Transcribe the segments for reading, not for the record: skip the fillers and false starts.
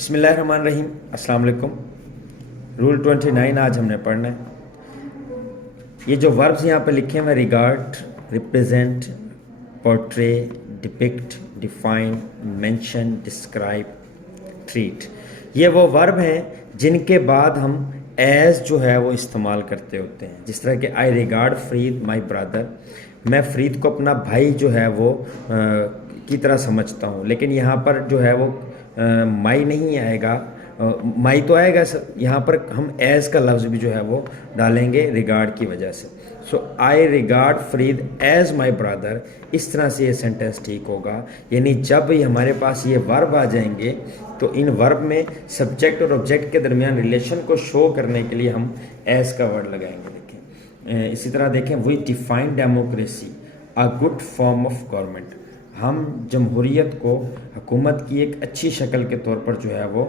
बिस्मिल्लाहिर्रहमानिर्रहीम। अस्सलाम वालेकुम। रूल 29 आज हमने पढ़ना है। ये जो वर्ब्स यहाँ पे लिखे हुए regard, represent, portray, depict, define, mention, describe, treat, ये वो वर्ब हैं जिनके बाद हम एज जो है वो इस्तेमाल करते होते हैं। जिस तरह के आई रिगार्ड फरीद माई ब्रदर, मैं फरीद को अपना भाई जो है वो की तरह समझता हूँ, लेकिन यहाँ पर जो है वो माई नहीं आएगा। माई तो आएगा यहाँ पर हम एज का लफ्ज़ भी जो है वो डालेंगे रिगार्ड की वजह से। So I regard Farid as my brother, इस तरह से ये सेंटेंस ठीक होगा। यानी जब भी हमारे पास ये वर्ब आ जाएंगे तो इन वर्ब में सब्जेक्ट और ऑब्जेक्ट के दरमियान रिलेशन को शो करने के लिए हम एज का वर्ड लगाएंगे। देखें इसी तरह देखें, we define democracy a good form of government, हम जमहूरियत को हुकूमत की एक अच्छी शक्ल के तौर पर जो है वो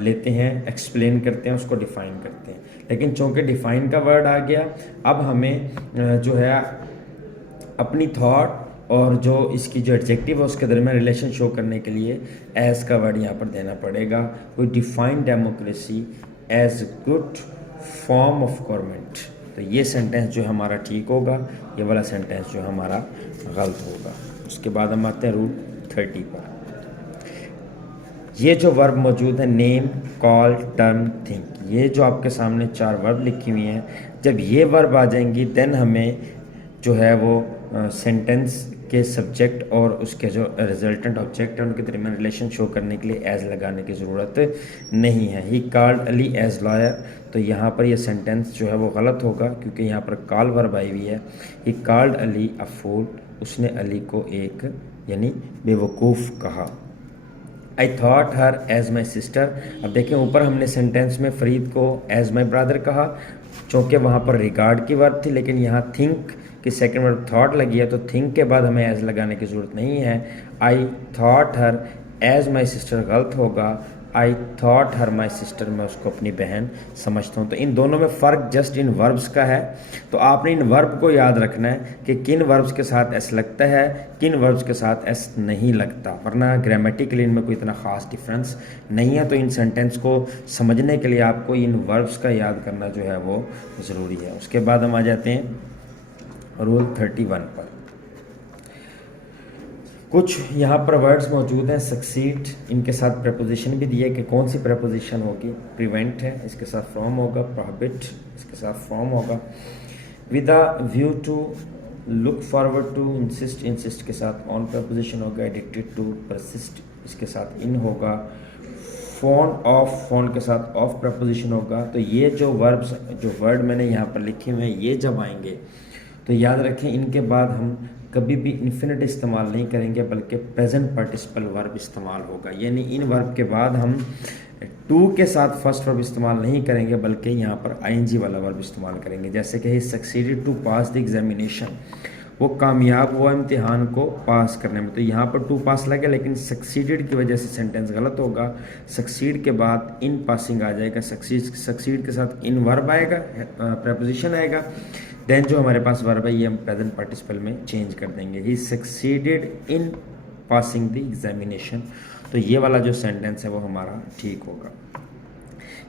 लेते हैं, एक्सप्लेन करते हैं, उसको डिफ़ाइन करते हैं। लेकिन चूँकि डिफ़ाइन का वर्ड आ गया, अब हमें जो है अपनी थॉट और जो इसकी जो एडजेक्टिव है उसके दरमियान रिलेशन शो करने के लिए एज का वर्ड यहाँ पर देना पड़ेगा। We define democracy as good form of government. तो ये सेंटेंस जो हमारा ठीक होगा, ये वाला सेंटेंस जो हमारा गलत होगा। उसके बाद हम आते हैं रूल 30 पर। ये जो वर्ब मौजूद है नेम, कॉल, टर्न, थिंक, ये जो आपके सामने 4 वर्ब लिखी हुई हैं, जब ये वर्ब आ जाएंगी देन हमें जो है वो सेंटेंस के सब्जेक्ट और उसके जो रिजल्टेंट ऑब्जेक्ट है उनके दरमियान रिलेशन शो करने के लिए एज लगाने की ज़रूरत नहीं है। He called Ali as lawyer, तो यहाँ पर ये सेंटेंस जो है वो गलत होगा क्योंकि यहाँ पर कॉल वर्ब आई हुई है। ही कॉल्ड अली अ फूल, उसने अली को एक यानी बेवकूफ़ कहा। I thought her as my sister, अब देखें ऊपर हमने सेंटेंस में फरीद को एज माई ब्रदर कहा चूँकि वहाँ पर रिगार्ड की वर्ब थी, लेकिन यहाँ थिंक कि सेकेंड वर्ड थॉट लगी है तो थिंक के बाद हमें एज लगाने की ज़रूरत नहीं है। I thought her as my sister गलत होगा। आई थॉट हर माई सिस्टर, मैं उसको अपनी बहन समझता हूँ। तो इन दोनों में फ़र्क जस्ट इन वर्ब्स का है। तो आपने इन वर्ब को याद रखना है कि किन वर्ब्स के साथ एस लगता है, किन वर्ब्स के साथ एस नहीं लगता, वरना ग्रामेटिकली इनमें कोई इतना ख़ास डिफरेंस नहीं है। तो इन सेंटेंस को समझने के लिए आपको इन वर्ब्स का याद करना जो है वो ज़रूरी है। उसके बाद हम आ जाते हैं रूल 31 पर। कुछ यहाँ पर वर्ड्स मौजूद हैं सक्सीड, इनके साथ प्रपोजिशन भी दिए कि कौन सी प्रपोजिशन होगी। प्रिवेंट है, इसके साथ फ्रॉम होगा। प्रोहिबिट, इसके साथ फ्रॉम होगा। With a view to, look forward to, insist, insist के साथ ऑन प्रपोजिशन होगा। एडिक्टेड टू, परसिस्ट, इसके साथ इन होगा। फोन ऑफ, फोन के साथ ऑफ प्रपोजिशन होगा। तो ये जो वर्ब्स, जो वर्ड मैंने यहाँ पर लिखे हुए हैं, ये जब आएंगे तो याद रखें इनके बाद हम कभी भी इन्फिनिट इस्तेमाल नहीं करेंगे बल्कि प्रेजेंट पार्टिसिपल वर्ब इस्तेमाल होगा। यानी इन वर्ब के बाद हम टू के साथ फर्स्ट वर्ब इस्तेमाल नहीं करेंगे बल्कि यहाँ पर आईएनजी वाला वर्ब इस्तेमाल करेंगे। जैसे कि he succeeded to pass the examination, वो कामयाब हुआ इम्तिहान को पास करने में। तो यहाँ पर टू पास लगे लेकिन सक्सीडेड की वजह से सेंटेंस गलत होगा। सक्सीड के बाद इन पासिंग आ जाएगा। सक्सीड के साथ इन वर्ब आएगा, प्रपोजिशन आएगा। देन जो हमारे पास वर्ब है ये हम प्रेजेंट पार्टिसिपल में चेंज कर देंगे। He succeeded in passing the examination, तो ये वाला जो सेंटेंस है वो हमारा ठीक होगा।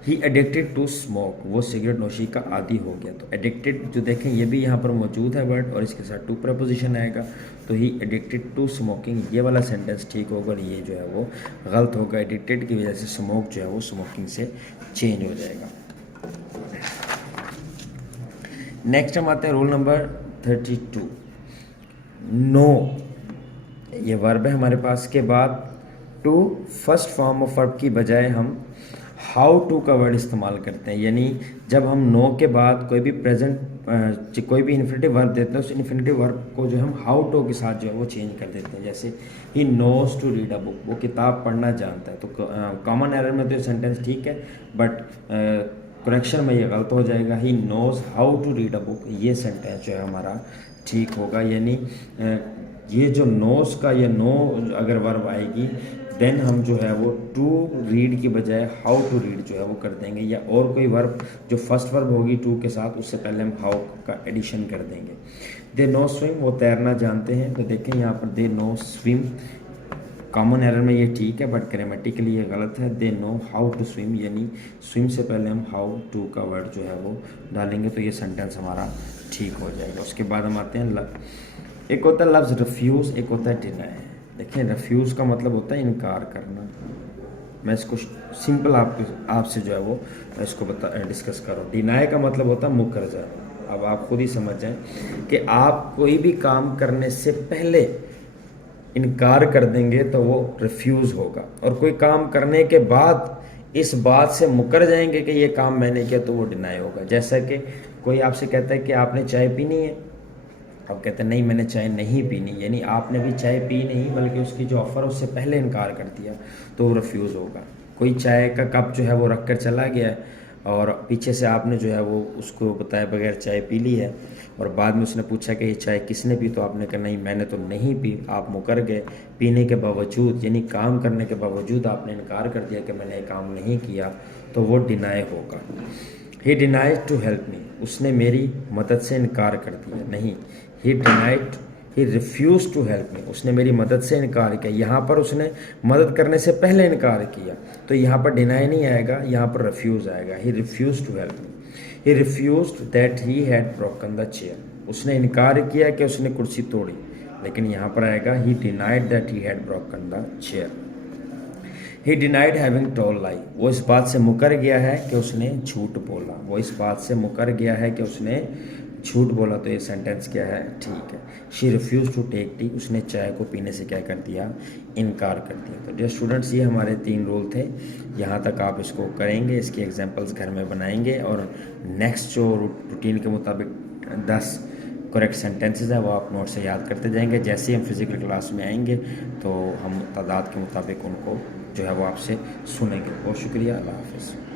ही एडिक्टेड टू स्मोक, वो सिगरेट नोशी का आदी हो गया। तो एडिक्टेड जो देखें ये भी यहाँ पर मौजूद है वर्ड और इसके साथ टू प्रपोजिशन आएगा। तो ही एडिक्टेड टू स्मोकिंग, ये वाला सेंटेंस ठीक होगा और ये जो है वो गलत होगा। एडिक्टेड की वजह से स्मोक जो है वो स्मोकिंग से चेंज हो जाएगा। नेक्स्ट हम आते हैं रूल नंबर 32। नो, ये वर्ब है हमारे पास। के बाद to first form of verb की बजाय हम हाउ टू का वर्ड इस्तेमाल करते हैं। यानी जब हम नो के बाद कोई भी प्रेजेंट कोई भी इन्फिनिटिव वर्ब देते हैं उस इन्फिनिटिव वर्ब को जो हम हाउ टू के साथ जो है वो चेंज कर देते हैं। जैसे he knows to read a book, वो किताब पढ़ना जानता है। तो कॉमन एरर में तो ये सेंटेंस ठीक है बट करेक्शन में ये गलत हो जाएगा। He knows how to read a book, ये सेंटेंस जो है हमारा ठीक होगा। यानी ये जो नोज का ये नो अगर वर्ब आएगी देन हम जो है वो टू रीड की बजाय हाउ टू रीड जो है वो कर देंगे। या और कोई वर्ब जो फर्स्ट वर्ब होगी टू के साथ उससे पहले हम हाउ का एडिशन कर देंगे। दे नो स्विम, वो तैरना जानते हैं। तो देखें यहाँ पर they know swim, common error में ये ठीक है, बट ग्रामेटिकली ये गलत है। They know how to swim, यानी स्विम से पहले हम हाउ टू का वर्ड जो है वो डालेंगे तो ये सेंटेंस हमारा ठीक हो जाएगा। उसके बाद हम आते हैं एक होता है लफ्ज़ रिफ्यूज़, एक होता है डिनाई। देखिए रिफ्यूज़ का मतलब होता है इनकार करना। मैं इसको सिंपल आपसे जो है वो मैं इसको डिस्कस कर रहा हूँ। डिनाई का मतलब होता है मुकर जाना। अब आप खुद ही समझ जाएं कि आप कोई भी काम करने से पहले इनकार कर देंगे तो वो रिफ्यूज़ होगा, और कोई काम करने के बाद इस बात से मुकर जाएंगे कि ये काम मैंने किया तो वो डिनाई होगा। जैसा कि कोई आपसे कहता है कि आपने चाय पीनी है, आप कहते हैं नहीं मैंने चाय नहीं पीनी, यानी आपने भी चाय पी नहीं बल्कि उसकी जो ऑफ़र उससे पहले इनकार कर दिया तो वो रिफ्यूज़ होगा। कोई चाय का कप जो है वो रख कर चला गया है और पीछे से आपने जो है वो उसको बताए बगैर चाय पी ली है, और बाद में उसने पूछा कि ये चाय किसने पी, तो आपने कहा नहीं मैंने तो नहीं पी। आप मुकर गए पीने के बावजूद, यानी काम करने के बावजूद आपने इनकार कर दिया कि मैंने ये काम नहीं किया, तो वो डिनाई होगा। He denied to help me, उसने मेरी मदद से इनकार कर दिया। नहीं, he refuse to help me, उसने मेरी मदद से इनकार किया। यहाँ पर उसने मदद करने से पहले इनकार किया तो यहाँ पर डिनाई नहीं आएगा, यहाँ पर रिफ्यूज़ आएगा। He refuse to help me, he refused that he had broken the chair, उसने इनकार किया कि उसने कुर्सी तोड़ी, लेकिन यहाँ पर आएगा he denied that he had broken the chair. He denied having told lie, वो इस बात से मुकर गया है कि उसने झूठ बोला। वो इस बात से मुकर गया है कि उसने झूठ बोला, तो ये सेंटेंस क्या है, ठीक है। She refuse to take tea, उसने चाय को पीने से क्या कर दिया, इनकार कर दिया। तो डियर स्टूडेंट्स, ये हमारे 3 रूल थे। यहाँ तक आप इसको करेंगे, इसकी एग्जांपल्स घर में बनाएंगे, और नेक्स्ट जो रूटीन के मुताबिक 10 करेक्ट सेंटेंसेस है वो आप नोट से याद करते जाएंगे। जैसे ही हम फिज़िकल क्लास में आएंगे तो हम तादाद के मुताबिक उनको जो है वो आपसे सुनेंगे। बहुत शुक्रिया, अल्लाह हाफ़िज़।